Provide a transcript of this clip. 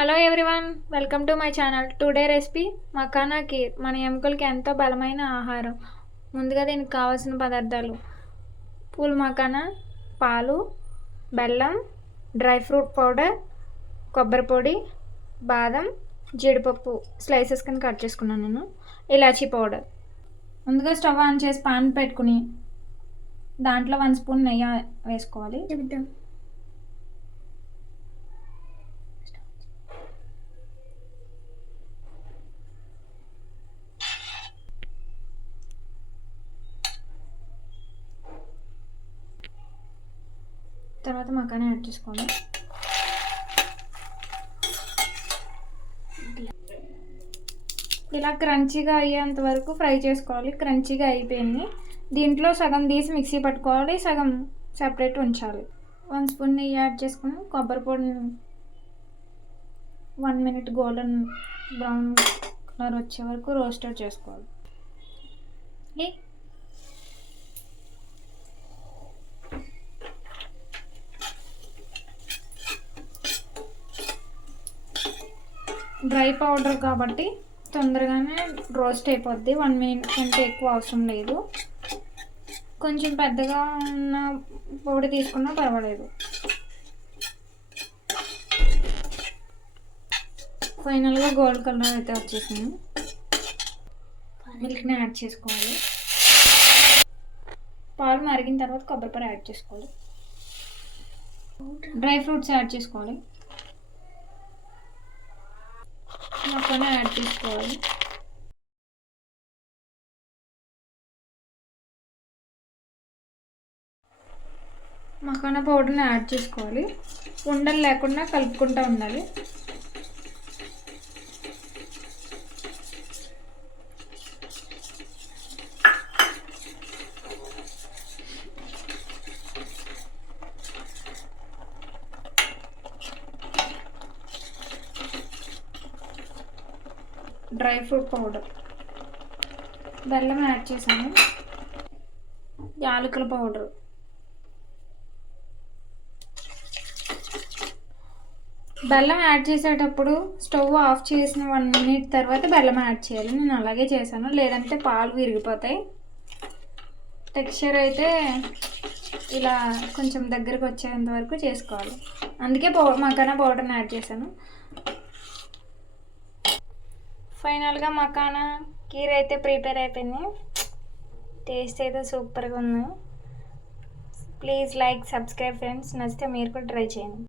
Hello everyone, welcome to my channel. Today recipe makhana kheer. మన ఎముకలకి ఎంతో బలమైన ఆహారం. ముందుగా దీనికి కావాల్సిన పదార్థాలు: పూల్ మకానా, పాలు, బెల్లం, డ్రై ఫ్రూట్ పౌడర్, కొబ్బరి పొడి, బాదం, జీడిపప్పు స్లైసెస్ కింద కట్ చేసుకున్నాను నేను, ఇలాచీ పౌడర్. ముందుగా స్టవ్ ఆన్ చేసి పాన్ పెట్టుకుని దాంట్లో 1 స్పూన్ నెయ్యి వేసుకోవాలి. తర్వాత మకానా యాడ్ చేసుకోవాలి. ఇలా క్రంచీగా అయ్యేంత వరకు ఫ్రై చేసుకోవాలి. క్రంచీగా అయిపోయింది. దీంట్లో సగం తీసి మిక్సీ పట్టుకోవాలి, సగం సెపరేట్ ఉంచాలి. 1 స్పూన్ నెయ్యి యాడ్ చేసుకుని కొబ్బరి పొడిని 1 మినిట్ గోల్డెన్ బ్రౌన్ కలర్ వచ్చే వరకు రోస్టెడ్ చేసుకోవాలి. డ్రై పౌడర్ కాబట్టి తొందరగానే రోస్ట్ అయిపోద్ది. 1 మినిట్ కంటే ఎక్కువ అవసరం లేదు. కొంచెం పెద్దగా ఉన్న పొడి తీసుకున్నా పర్వాలేదు. ఫైనల్గా గోల్డ్ కలర్ అయితే వచ్చేసింది. మిల్క్ని యాడ్ చేసుకోవాలి. పాలు మరిగిన తర్వాత కొబ్బరిపొడి యాడ్ చేసుకోవాలి. డ్రై ఫ్రూట్స్ యాడ్ చేసుకోవాలి. మకానా యాడ్ చేసుకోవాలి. మకానా పౌడర్ని యాడ్ చేసుకోవాలి. ఉండలు లేకుండా కలుపుకుంటూ ఉండాలి. డ్రై ఫ్రూట్ పౌడర్, బెల్లం యాడ్ చేసాను, యాలకుల పౌడర్, బెల్లం యాడ్ చేసేటప్పుడు స్టవ్ ఆఫ్ చేసిన 1 మినిట్ తర్వాత బెల్లం యాడ్ చేయాలి. నేను అలాగే చేశాను, లేదంటే పాలు విరిగిపోతాయి. టెక్స్చర్ అయితే ఇలా కొంచెం దగ్గరకు వచ్చేంత వరకు చేసుకోవాలి. అందుకే మకానా పౌడర్ని యాడ్ చేశాను. ఫైనల్గా మకానా కీర్ అయితే ప్రిపేర్ అయిపోయింది. టేస్ట్ అయితే సూపర్గా ఉంది. Please like, subscribe friends. నచ్చితే మీరు కూడా ట్రై చేయండి.